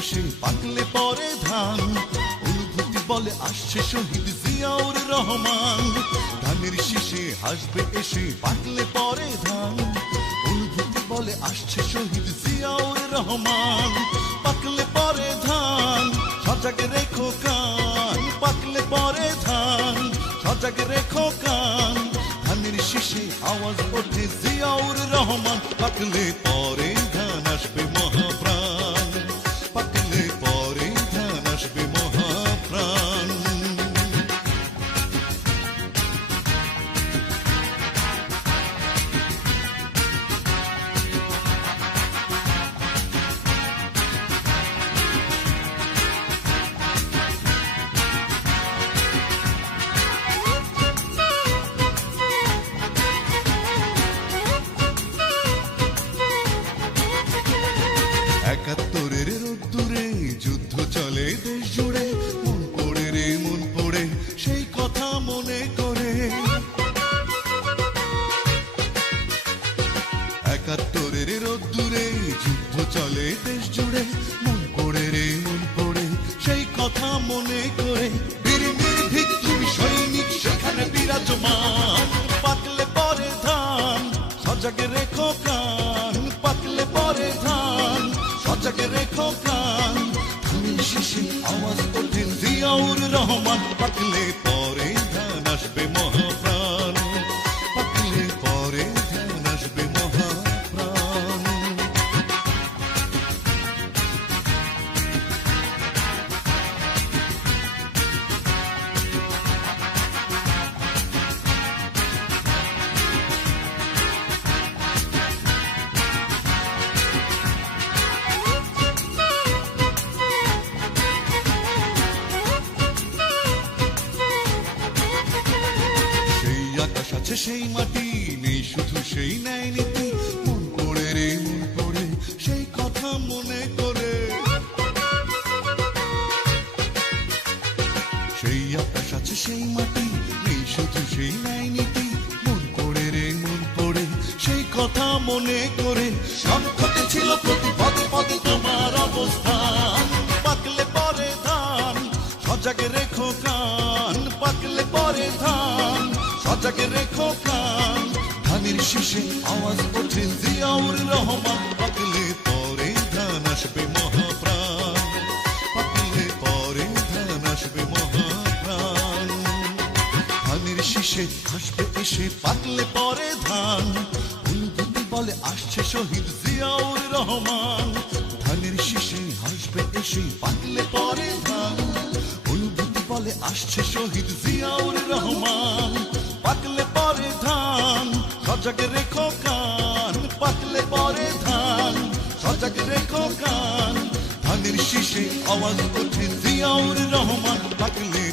এসে পাকলে পরে ধান, অনুভূতি বলে আসছে শহীদ জিয়াউর রহমান। ধানের শীষে হাসবে এসে পাকলে পরে ধান, অনুভূতি বলে আসছে শহীদ জিয়াউর রহমান। পাকলে পরে ধান সজাগ রেখো কান, পাকলে পরে ধান সজাগ রেখো কান। ধানের শীষে আওয়াজ ওঠে জিয়াউর রহমান। পাকলে পরে ধান আসবে মহাপ্রাণ, পাকলে পরে ধান আসবে মহাপ্রাণ। একাত্তরের রোদ্দুরে যুদ্ধ চলে দেশ জুড়ে, মন পড়ে রে মন পড়ে সেই কথা মনে করে। একাত্তরের রোদ্দুরে যুদ্ধ চলে দেশ জুড়ে, মন পড়ে রে মন পড়ে সেই কথা মনে করে। বীর নির্ভীক তুমি সৈনিক সেখানে বিরাজমান। পাকলে পরে ধান সজাগ রেখো কান, পাকলে পরে ধান সজাগ রেখো কান। ধানের শীষে আওয়াজ ওঠেন জিয়াউর রহমান। পাকলে পরে ধান আসবে মহাপ্রাণ, পাকলে পরে ধান আসবে মহাপ্রাণ। আকাশ আছে সেই মাটি নেই শুধু সেই ন্যায় নীতি, মন পড়ে রে মন পড়ে সেই কথা মনে করে। সেই আকাশ আছে সেই মাটি নেই শুধু সেই ন্যায় নীতি, মন পড়ে রে মন পড়ে সেই কথা মনে করে। সংকটে ছিল প্রতি পদে পদে তোমার অবস্থান। পাকলে পরে ধান সজাগ রেখো কান, পাকলে পরে ধান সজাগ রেখো কান। ধানের শীষে আওয়াজ ওঠে জিয়াউর রহমান। পাকলে পরে ধান আসবে মহাপ্রাণ, পাকলে পরে ধান আসবে মহাপ্রাণ। ধানের শীষে হাসবে এসে পাকলে পরে ধান, অনুভূতি বলে আসছে শহীদ জিয়াউর রহমান। ধানের শীষে হাসবে এসে পাকলে পরে ধান, অনুভূতি বলে আসছে শহীদ জিয়াউর রহমান। পাকলে পরে ধান সজাগ রেখো কান, পাকলে পরে ধান সজাগ রেখো কান। ধানের শীষে আওয়াজ ওঠে জিয়াউর রহমান। পাকলে